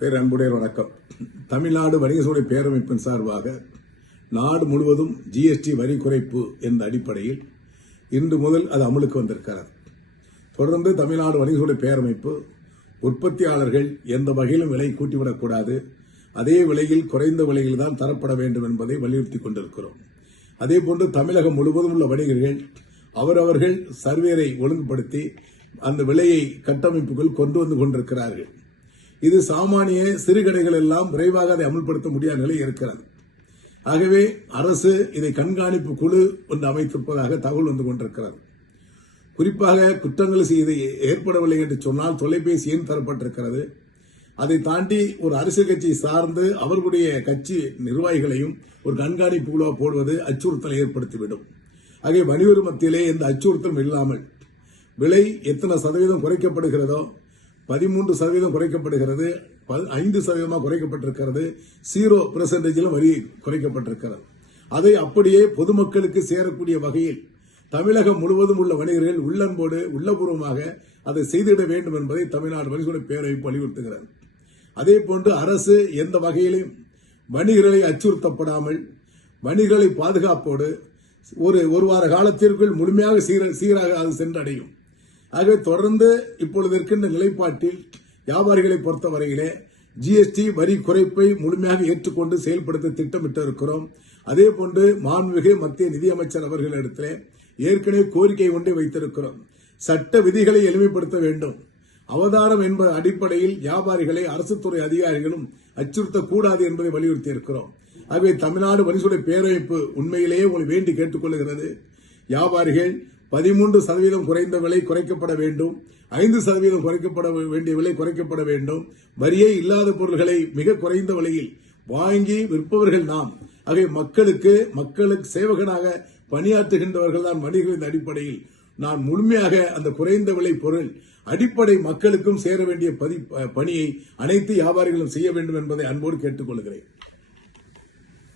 பேரன்புடைய வணக்கம். தமிழ்நாடு வணிக பேரமைப்பின் சார்பாக நாடு முழுவதும் ஜிஎஸ்டி வரி குறைப்பு என்ற அடிப்படையில் இன்று முதல் அது அமலுக்கு வந்திருக்கிறது. தொடர்ந்து தமிழ்நாடு வணிக பேரமைப்பு உற்பத்தியாளர்கள் எந்த வகையிலும் விலை கூட்டிவிடக்கூடாது. அதே விலையில் குறைந்த விலையில் தான் தரப்பட வேண்டும் என்பதை வலியுறுத்தி கொண்டிருக்கிறோம். அதேபோன்று தமிழகம் முழுவதும் உள்ள வணிகர்கள் அவரவர்கள் சர்வேரை ஒழுங்குபடுத்தி அந்த விலையை கட்டமைப்புக்குள் கொண்டு வந்து கொண்டிருக்கிறார்கள். இது சாமானிய சிறு கடைகள் எல்லாம் விரைவாக அதை அமல்படுத்த முடியாத நிலை இருக்கிறது. ஆகவே அரசு இதை கண்காணிப்பு குழு ஒன்று அமைத்திருப்பதாக தகவல் வந்து கொண்டிருக்கிறது. குறிப்பாக குற்றங்கள் செய்து ஏற்படவில்லை என்று சொன்னால் தொலைபேசி எண் தரப்பட்டிருக்கிறது. அதை தாண்டி ஒரு அரசியல் கட்சியை சார்ந்து அவர்களுடைய கட்சி நிர்வாகிகளையும் ஒரு கண்காணிப்பு குழுவாக போடுவது அச்சுறுத்தலை ஏற்படுத்திவிடும். ஆகவே வணிகர் மத்தியிலே எந்த அச்சுறுத்தலும் இல்லாமல் விலை எத்தனை சதவீதம் குறைக்கப்படுகிறதோ பதிமூன்று சதவீதம் குறைக்கப்படுகிறது ஐந்து சதவீதமாக குறைக்கப்பட்டிருக்கிறது ஜீரோ பெர்சன்டேஜிலும் வரி குறைக்கப்பட்டிருக்கிறது. அதை அப்படியே பொதுமக்களுக்கு சேரக்கூடிய வகையில் தமிழகம் முழுவதும் உள்ள வணிகர்கள் உள்ளன்போடு உள்ளபூர்வமாக அதை செய்திட வேண்டும் என்பதை தமிழ்நாடு வணிகர்களுடைய பேரவைப்பு வலியுறுத்துகிறது. அதே போன்று அரசு எந்த வகையிலும் வணிகர்களை அச்சுறுத்தப்படாமல் வணிகர்களை பாதுகாப்போடு ஒரு ஒரு வார காலத்திற்குள் முழுமையாக சீர- சீராக அது சென்றடையும். ஆகவே தொடர்ந்து இப்பொழுது இருக்கின்ற நிலைப்பாட்டில் வியாபாரிகளை பொறுத்தவரையிலே ஜிஎஸ்டி வரி குறைப்பை முழுமையாக ஏற்றுக்கொண்டு செயல்படுத்த திட்டமிட்டு இருக்கிறோம் அதே போன்று மாண்புமிகு மத்திய நிதியமைச்சர் அவர்களிடத்தில் ஏற்கனவே கோரிக்கை ஒன்றை வைத்திருக்கிறோம். சட்ட விதிகளை எளிமைப்படுத்த வேண்டும். அவதாரம் என்ப அடிப்படையில் வியாபாரிகளை அரசு துறை அதிகாரிகளும் அச்சுறுத்தக்கூடாது என்பதை வலியுறுத்தி இருக்கிறோம் ஆகவே தமிழ்நாடு வரிசுடைய பேரமைப்பு உண்மையிலேயே உங்களை வேண்டி கேட்டுக்கொள்கிறது. வியாபாரிகள் பதிமூன்று சதவீதம் குறைந்த விலை குறைக்கப்பட வேண்டும். ஐந்து சதவீதம் குறைக்கப்பட வேண்டிய விலை குறைக்கப்பட வேண்டும். வரியே இல்லாத பொருள்களை மிக குறைந்த விலையில் வாங்கி விற்பவர்கள் நாம். ஆகவே மக்களுக்கு மக்களுக்கு சேவகனாக பணியாற்றுகின்றவர்கள் தான் வணிகர்களின் அடிப்படையில். நான் முழுமையாக அந்த குறைந்த விலை பொருள் அடிப்படை மக்களுக்கும் சேர வேண்டிய பதி- பணியை அனைத்து வியாபாரிகளும் செய்ய வேண்டும் என்பதை அன்போடு கேட்டுக்கொள்கிறேன்.